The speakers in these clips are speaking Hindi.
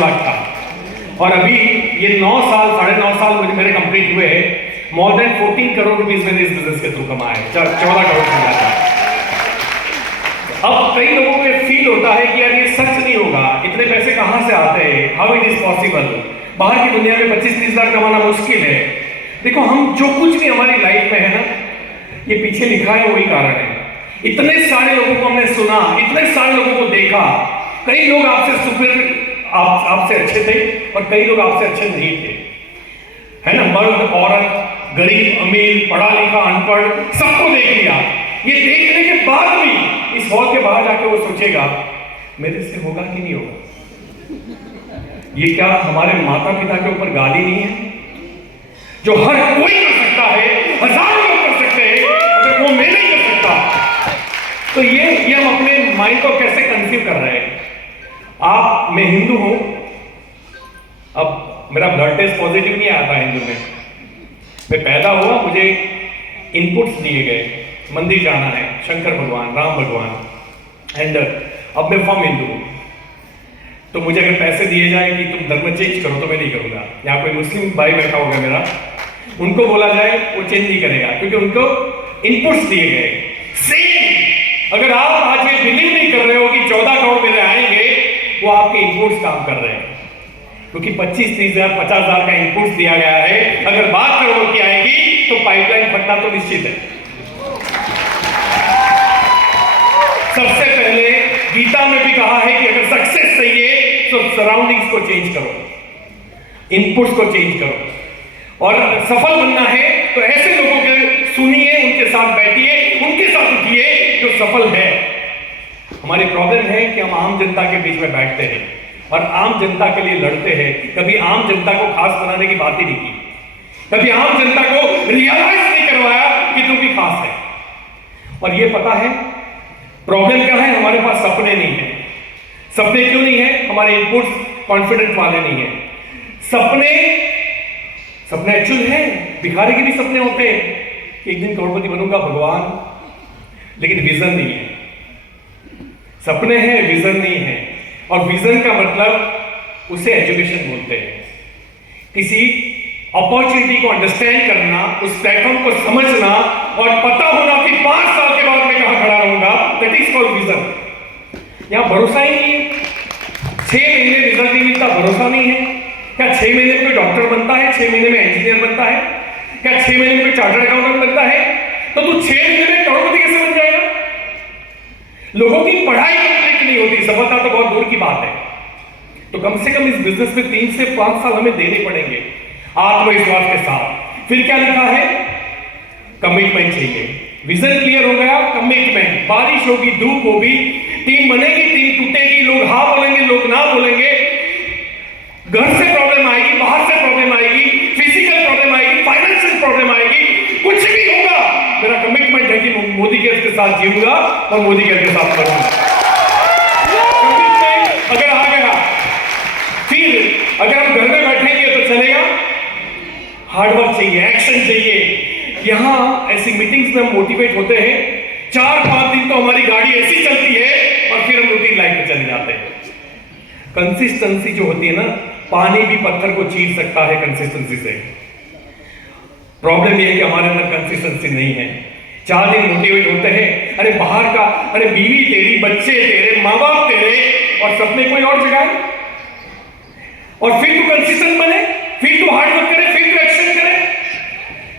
लाख था, और अभी ये 9 साल 9.5 साल मुझे मेरे कंप्लीट हुए, मोर देन 14 करोड़ रुपीज मैंने इस बिजनेस के थ्रू कमाए, 14 करोड़ से ज्यादा। अब कई लोगों को फील होता है कि यार ये सच नहीं होगा, इतने पैसे कहां से आते हैं, हाउ इट इज पॉसिबल, बाहर की दुनिया में 25-30 लाख कमाना मुश्किल है। देखो, हम जो कुछ भी हमारी लाइफ में है ना, ये पीछे लिखा है वही कारण है। इतने सारे लोगों को हमने सुना, इतने सारे लोगों को देखा, कई लोग आपसे आपसे अच्छे थे और कई लोग आपसे अच्छे नहीं थे, है ना। मर्द औरत, गरीब अमीर, पढ़ा लिखा अनपढ़, सबको देख लिया। ये देखने के बाद भी इस हॉल के बाहर जाके वो सोचेगा मेरे से होगा कि नहीं होगा। ये क्या हमारे माता पिता के ऊपर गाली नहीं है, जो हर कोई कर सकता है, हजारों लोग कर सकते हैं, अगर वो मैं नहीं कर सकता। तो ये हम अपने माइंड को कैसे कंसीव कर रहे हैं। मैं हिंदू हूं, अब मेरा ब्लड टेस्ट पॉजिटिव नहीं आया था हिंदू में, मैं पैदा हुआ, मुझे इनपुट्स दिए गए, मंदिर जाना है, शंकर भगवान, राम भगवान, एंड अब मैं फॉर्म हिंदू हूं। तो मुझे अगर पैसे दिए जाए कि तुम धर्म चेंज करो, तो मैं नहीं करूंगा। यहाँ कोई मुस्लिम भाई बैठा होगा मेरा, उनको बोला जाए वो चेंज नहीं करेगा, क्योंकि उनको इनपुट्स दिए गए। सेम अगर आप आज ये बिलीव नहीं कर रहे हो कि 14 करोड़ मेरे आएंगे, वो आपके इनपुट्स काम कर रहे हैं, क्योंकि 25-30 हजार 50 हजार का इनपुट्स दिया गया है। अगर बात करोड़ों की आएगी तो पाइपलाइन फटना तो निश्चित है। सबसे पहले गीता में भी कहा है कि अगर सक्सेस चाहिए तो सराउंडिंग्स को चेंज करो, इनपुट्स को चेंज करो, और सफल बनना है तो ऐसे लोगों के सुनिए, उनके साथ बैठिए, उनके साथ उठिए जो सफल है। हमारी प्रॉब्लम है कि हम आम जनता के बीच में बैठते हैं और आम जनता के लिए लड़ते हैं, कभी आम जनता को खास बनाने की बात ही नहीं की, कभी आम जनता को रियलाइज नहीं करवाया कि तुम भी खास है। और ये पता है प्रॉब्लम क्या है, हमारे पास सपने नहीं है। सपने क्यों नहीं है? हमारे इनपुट्स कॉन्फिडेंस वाले नहीं है। सपने एक्चुअल है, भिखारी के भी सपने होते हैं कि एक दिन करोड़पति बनूंगा भगवान, लेकिन विजन नहीं है। सपने हैं, विजन नहीं है। और विजन का मतलब उसे एजुकेशन बोलते हैं, किसी अपॉर्चुनिटी को अंडरस्टैंड करना, उस प्लेटफॉर्म को समझना और पता होना कि 5 साल के बाद मैं कहां खड़ा रहूंगा, दैट इज कॉल्ड विजन। यहां भरोसा ही नहीं है, 6 महीने रिजल्ट नहीं मिलता, भरोसा नहीं है। क्या 6 महीने में कोई डॉक्टर बनता है, 6 महीने में इंजीनियर बनता है, क्या 6 महीने में कोई चार्टर्ड अकाउंटेंट बनता है? तो तू 6 महीने में करोड़पति कैसे बन जाएगा? लोगों की पढ़ाई कंप्लीट नहीं होती, सफलता तो बहुत दूर की बात है। तो कम से कम इस बिजनेस में 3 से 5 साल हमें देने पड़ेंगे आत्मविश्वास के साथ। फिर क्या लिखा है? कमिटमेंट चाहिए। विजन क्लियर हो गया, कमिटमेंट। बारिश होगी, धूप होगी, टीम बनेगी, टीम टूटेगी, लोग हाँ बोलेंगे, लोग ना बोलेंगे, घर से प्रॉब्लम आएगी, बाहर से प्रॉब्लम आएगी, फिजिकल प्रॉब्लम आएगी, फाइनेंशियल प्रॉब्लम आएगी, कुछ भी होगा, मेरा कमिटमेंट है कि मोदी केयर के साथ जीऊंगा और मोदी केयर के साथ करूंगा। कमिटमेंट अगर आ गया, फिर अगर हम घर में बैठेंगे तो चलेगा? हार्डवर्क चाहिए, एक्शन चाहिए। यहां ऐसी मीटिंग्स में हम मोटिवेट होते हैं, 4-5 दिन तो हमारी गाड़ी ऐसी चलती है और फिर हम रूटीन लाइफ में चले जाते हैं। कंसिस्टेंसी जो होती है ना, पानी भी पत्थर को चीर सकता है कंसिस्टेंसी से। प्रॉब्लम यह है कि हमारे अंदर कंसिस्टेंसी नहीं है। 4 दिन मोटिवेट होते हैं, अरे बाहर का, अरे बीवी तेरी, बच्चे तेरे, माँ बाप तेरे, और सपने कोई और जगह है। और फिर तू कंसिस्टेंट बने, फिर तू हार्डवर्क करे, फिर तू एक्शन करे।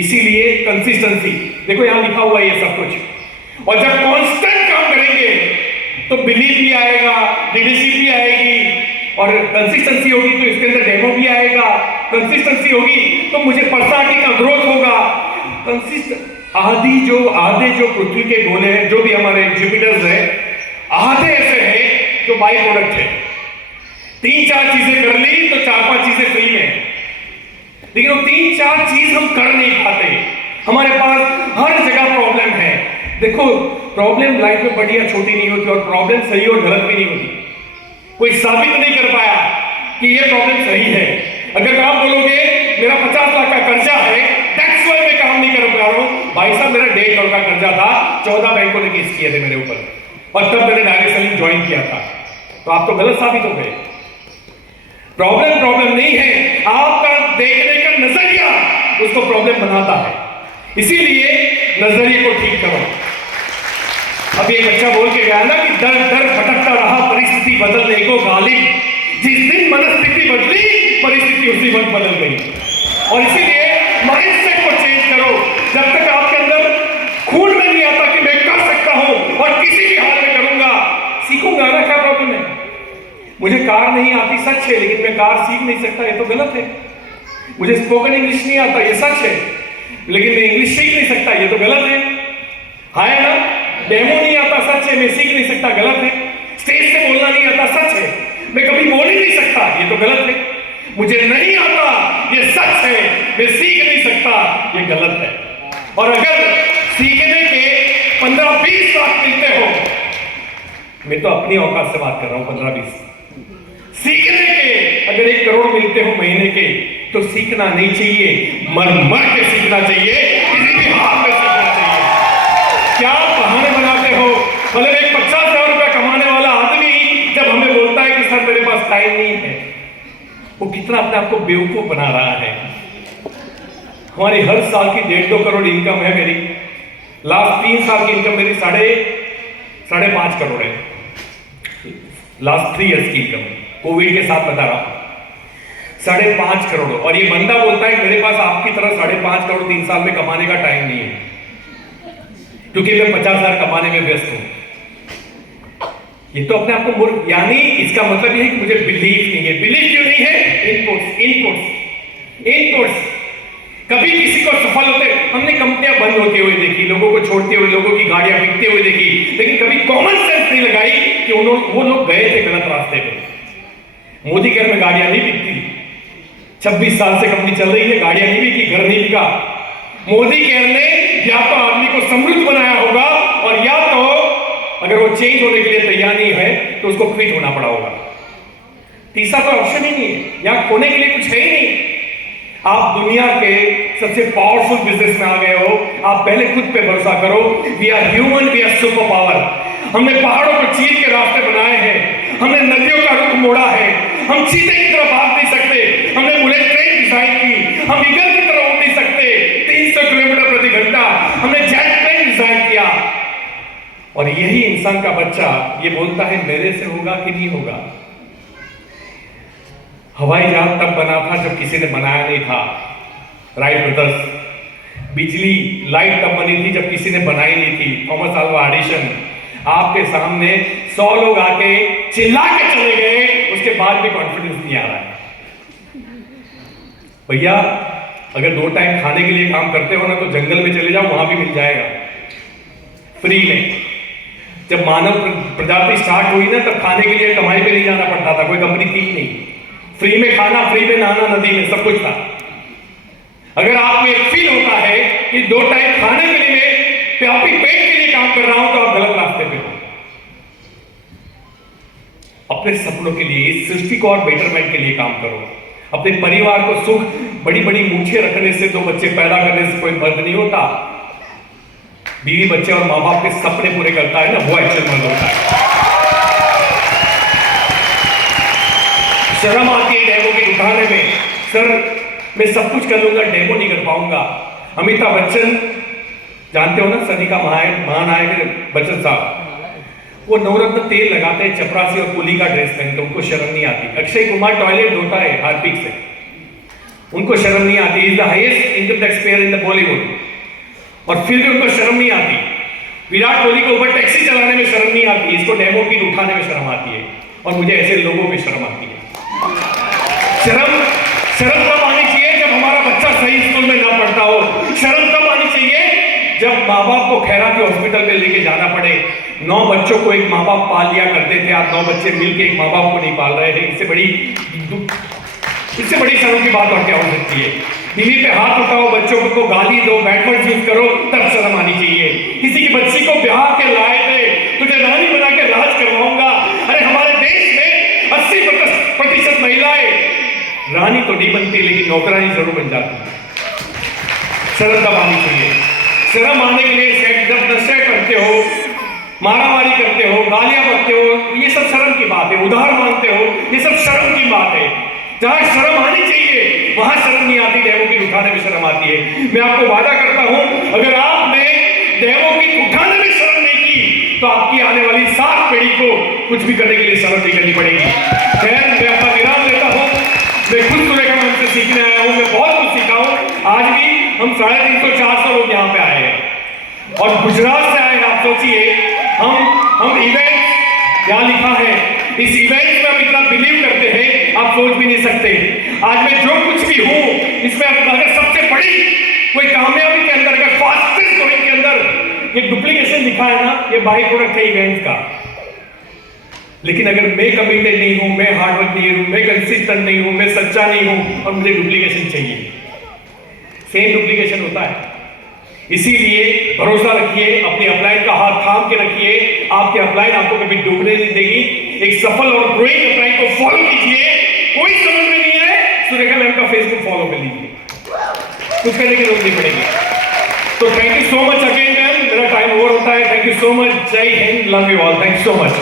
इसीलिए कंसिस्टेंसी, देखो यहां लिखा हुआ है ये सब कुछ। और जब कांस्टेंट काम करेंगे तो बिलीव भी आएगा, लीडरशिप भी आएगी, और कंसिस्टेंसी होगी तो इसके अंदर डेमो भी आएगा, कंसिस्टेंसी होगी तो मुझे पर्सनालिटी का ग्रोथ होगा। आधे जो पृथ्वी के गोले हैं, जो भी हमारे जुपिटर्स है, आधे ऐसे हैं जो बाई प्रोडक्ट है। 3-4 चीजें कर ली तो 4-5 चीजें फ्री में, लेकिन वो 3-4 चीज हम कर नहीं पाते। हमारे पास हर जगह प्रॉब्लम है। देखो, प्रॉब्लम लाइफ में बड़ी या छोटी नहीं होती, और प्रॉब्लम सही और गलत भी नहीं होती। कोई साबित नहीं कर पाया कि ये प्रॉब्लम सही है। अगर आप बोलोगे मेरा 50 लाख का कर्जा है, दैट्स व्हाई मैं काम नहीं कर पा रहा हूं, भाई साहब मेरा 1.5 करोड़ का कर्जा था, 14 बैंकों ने केस किए थे मेरे ऊपर, और तब मैंने डायरेक्ट सेलिंग ज्वाइन किया था, तो आप तो गलत साबित हो गए। प्रॉब्लम प्रॉब्लम नहीं है, आपका देखने का नजरिया उसको प्रॉब्लम बनाता है। इसीलिए नजरिए को ठीक करो। अभी एक बच्चा बोल के गया ना कि दर दर भटकता रहा परिस्थिति बदलने को गालिब, जिस दिन मनस्थिति बदली परिस्थिति उसी वक्त बदल गई। और इसीलिए माइंडसेट को चेंज करो। जब तक आपके अंदर खून में नहीं आता कि मैं कर सकता हूं और किसी भी हाल में करूंगा, सीखूंगा ना, क्या प्रॉब्लम है? मुझे कार नहीं आती सच है, लेकिन मैं कार सीख नहीं सकता, ये तो गलत है। मुझे स्पोकन इंग्लिश नहीं आता, ये सच है, लेकिन मैं इंग्लिश सीख नहीं सकता, ये तो गलत है ना? डेमो नहीं आता सच है, मैं सीख नहीं सकता, गलत है। स्टेज से बोलना नहीं आता सच है, मैं कभी बोल ही नहीं सकता, ये तो गलत है। मुझे नहीं आता, ये सच है, मैं सीख नहीं सकता, ये गलत है। और अगर सीखने के 15-20 लाख मिलते हो, मैं तो अपनी औकात से बात कर रहा हूं, 15-20, सीखने के अगर 1 करोड़ मिलते हो महीने के, तो सीखना नहीं चाहिए, मर मर के सीखना चाहिए, किसी भी हाल में सीखना चाहिए। क्या बहाने बनाते हो? मतलब एक 50,000 रुपया कमाने वाला आदमी जब हमें बोलता है कि सर मेरे पास टाइम नहीं है, वो कितना अपने आप को बेवकूफ बना रहा है। हमारी हर साल की 1.5-2 करोड़ इनकम है मेरी। लास्ट 3 साल की इनकम मेरी 5.5 करोड़ है। लास्ट 3 इयर्स की इनकम, कोविड के साथ बता रहा हूं, 5.5 करोड़। और ये बंदा बोलता है मेरे पास आपकी तरह 5.5 करोड़ 3 साल में कमाने का टाइम नहीं है, क्योंकि मैं 50,000 कमाने में व्यस्त हूं। ये तो अपने आप को मूर्ख, यानी इसका मतलब ये है कि मुझे बिलीफ नहीं है। बिलीफ क्यों नहीं है? इनपुट्स। कभी किसी को सफल होते, हमने कंपनियां बंद होते हुए देखी, लोगों को छोड़ते हुए, लोगों की गाड़ियां बिकते हुए देखी, लेकिन कभी कॉमन सेंस नहीं लगाई कि वो लोग गए थे गलत रास्ते पे। मोदी केयर में गाड़ियां नहीं बिकती, 26 साल से कंपनी चल रही है, गाड़ियां नहीं बिकी, घर नहीं बिका। मोदी केयर ने या तो आदमी को समृद्ध बनाया होगा, और या तो अगर वो चेंज होने के लिए तैयार नहीं है तो उसको क्विट होना पड़ा होगा। तीसरा कोई ऑप्शन ही नहीं है, यहां खोने के लिए कुछ है ही नहीं। आप दुनिया के सबसे पावरफुल बिजनेस में आ गए हो, आप पहले खुद पे भरोसा करो। We are human, we are super power. हमने पहाड़ों को चीर के रास्ते बनाए हैं, हमने नदियों का रुख मोड़ा है, हम चीते की तरफ भाग नहीं सकते, हमने बुलेट ट्रेन डिजाइन की, हम ईगल की तरफ उड़ नहीं सकते 300 किलोमीटर प्रति घंटा, हमने जेट प्लेन डिजाइन किया। और यही इंसान का बच्चा ये बोलता है मेरे से होगा कि नहीं होगा। हवाई जहाज तब बना था जब किसी ने बनाया नहीं था, राइट ब्रदर्स। बिजली लाइट तब बनी थी जब किसी ने बनाई नहीं थी, थॉमस अल्वा एडिसन। आपके सामने 100 लोग आके चिल्ला के चले गए, उसके बाद भी कॉन्फिडेंस नहीं आ रहा है। भैया अगर 2 टाइम खाने के लिए काम करते हो ना, तो जंगल में चले जाओ, वहां भी मिल जाएगा फ्री में। जब मानव प्रजाति स्टार्ट हुई ना, तब खाने के लिए कमाई पे नहीं जाना पड़ता था, कोई कंपनी थी नहीं, फ्री में खाना, फ्री में नहाना, नदी में सब कुछ था। अगर आपको एक फील होता है कि 2 टाइम खाने के लिए मैं अपनी पेट के लिए काम कर रहा हूं, तो आप गलत रास्ते पे हो। अपने सपनों के लिए, इस सृष्टि को और बेटरमेंट के लिए काम करो। अपने परिवार को सुख, बड़ी बड़ी मूछें रखने से, 2 बच्चे पैदा करने से कोई मर्द नहीं होता। बीवी बच्चे और माँ बाप के सपने पूरे करता है ना, वो एक्चुअल मर्द होता है। शर्म आती है डेमो की उठाने में, सर मैं सब कुछ कर लूंगा, डेमो नहीं कर पाऊंगा। अमिताभ बच्चन जानते हो ना, सनी का महानायक बच्चन साहब, वो नवरत्न तेल लगाते हैं, चपरासी और कुली का ड्रेस पहनते, उनको शर्म नहीं आती। अक्षय कुमार टॉयलेट धोता है हार्पिक से, उनको शर्म नहीं आती। Is the highest income tax payer in the Bollywood, और फिर भी उनको शर्म नहीं आती। विराट कोहली को ऊपर टैक्सी चलाने में शर्म नहीं आती, इसको डेमो की उठाने में शर्म आती है, और मुझे ऐसे लोगों पे शर्म आती है। शर्म तब आनी चाहिए जब हमारा बच्चा सही स्कूल में ना पढ़ता हो। शर्म तब आनी चाहिए जब माँ बाप को खैरात के हॉस्पिटल में लेके जाना पड़े। 9 बच्चों को एक माँ बाप पाल लिया करते थे, आज 9 बच्चे मिलके एक माँ बाप को नहीं पाल रहे हैं। इससे बड़ी शर्म की बात और क्या हो सकती है? बीवी पे हाथ उठाओ, बच्चों को गाली दो, बैड वर्ड यूज करो, तब शर्म आनी चाहिए। किसी की बच्ची को ब्याह के लाए थे, तुझे रानी बना के राज करवाऊंगा। अरे हमारे देश में 80% महिलाएं रानी तो नहीं बनती, लेकिन नौकरानी जरूर बन जाती है। शर्म तब आनी चाहिए। शर्म आने के लिए जब नशे करते हो, मारामारी करते हो, गालियां बकते हो, ये सब शर्म की बात है। उधार मांगते हो, ये सब शर्म की बात है। जहां शर्म आनी चाहिए वहां शर्म नहीं आती, डेमोक्रेट उठाने में शर्म आती है। मैं आपको वादा करता हूं, अगर आपने डेमोक्रेट उठाने में शर्म नहीं की तो आपकी आने वाली 7 पीढ़ी को कुछ भी करने के लिए शर्म नहीं करनी पड़ेगी। खैर, मैं अपना विराम लेता हूं। मैं खुद सुरेखा मंच से सीखने आया हूं, मैं बहुत कुछ सीखा हूं। आज भी हम 350-400 लोग यहाँ पे आए हैं और गुजरात से आए हैं। आप सोचिए, हम इवेंट, यहाँ लिखा है, इस इवेंट में हम इतना बिलीव करते हैं, आप सोच भी नहीं सकते। आज मैं जो कुछ भी हूं इसमें अगर सबसे बड़ी कोई कामयाबी के अंदर, अगर फास्टेस्ट ग्रोइंग के अंदर ये डुप्लीकेशन लिखा है ना, ये बाई प्रोडक्ट है इवेंट का। लेकिन अगर मैं कमिटेड नहीं हूं, मैं हार्डवर्क नहीं हूं, मैं कंसिस्टेंट नहीं हूं, मैं सच्चा नहीं हूं और मुझे डुप्लीकेशन चाहिए, सेम डुप्लीकेशन होता है। इसीलिए भरोसा रखिए, अपने अपलाइन का हाथ थाम के रखिए। आपके अपलाइन आपको कभी डूबने नहीं देगी। एक सफल और ग्रोइंग अपलाइन को फॉलो कीजिए। कोई समझ में नहीं आए, सुरेखा मैम का फेसबुक फॉलो कर लीजिए, कुछ करने की जरूरत नहीं पड़ेगी। तो thank you so much again ma'am, मेरा टाइम ओवर होता है। थैंक यू सो मच, जय Hind, love you all, thank you so much.